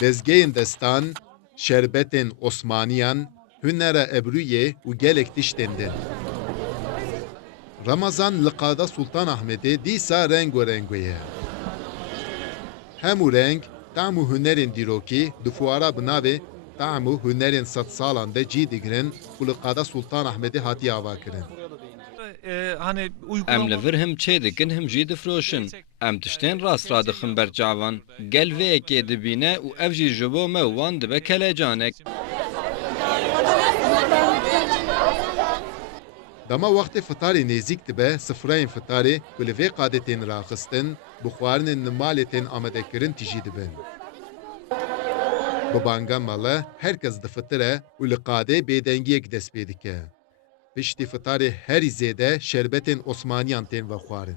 bezgeyên destan, şerbetên Osmaniyan, hunera Ebruye û gelek tiştên din. Ramazan li qada Sultan Ahmedê dîsa rengorengo ye. Hemû reng, tam û hunerên dîrokî di fuara bi navê tam û hunerên sed salan de cî digirin û li qada Sultan Ahmedê hatiye avakirin. Hani Em li uygulama vir him çê dikin him jî difroşin. Em tiştên rast radixin ber çavan. Gel vêyekê dibîne û ev jî ji bo me wan dibe kelecanek. Dema wextê fitarê nêzik dibe, sifreyên fitarê ku li vê qadê tên raxistin, bi xwarinên nimalê tên amadekirin tîjî dibin. Bi banga mele herkes difitire û li qadê bêdengiyek dest pê dike. Piştî fitarê herî zêde şerbetên Osmaniyan tên vexwarin.